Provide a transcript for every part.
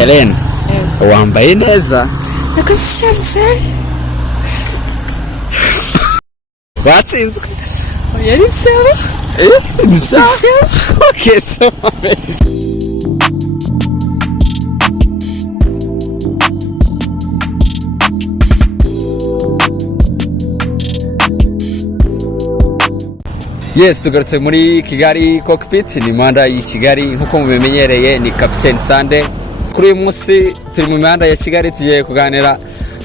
Helen wambaye neza nakoze icyabiteye watsinzwe yari bisaba okay so yes tugarutse muri Kigali cockpit ni manda ya Kigali nkuko mubimenyereye ni Captain Sande kuri uyu munsi turi mu manda ya Kigali tugiye kuganira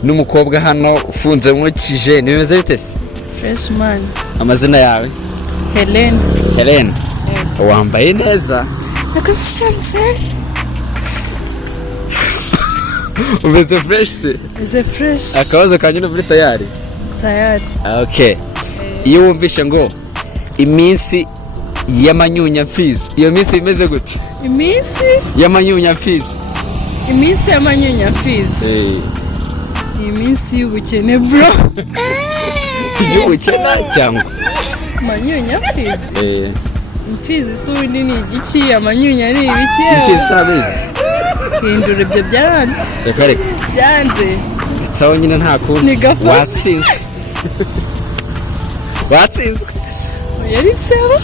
n'umukobwa hano ufunze mu kije nimeze bite se freshman amazina yawe Helen wambaye neza nakoze icyabiteye umeze fresh se is fresh akabazo kanyine muri tayari okay iyo wumvishe ngo iminsi y'amanyunya mfizi iyo minsi imeze gute iminsi y'amanyunya mfizi iminsi y'ubukene bro y'ubukene cyangwa amanyunya mfizi mfizi sundi ni igiki amanyunya ni ibiki mfizi sabizi hindura ibyo byaranze reka byanze tsaho nyine nta kundi watsinzwe yari bisaba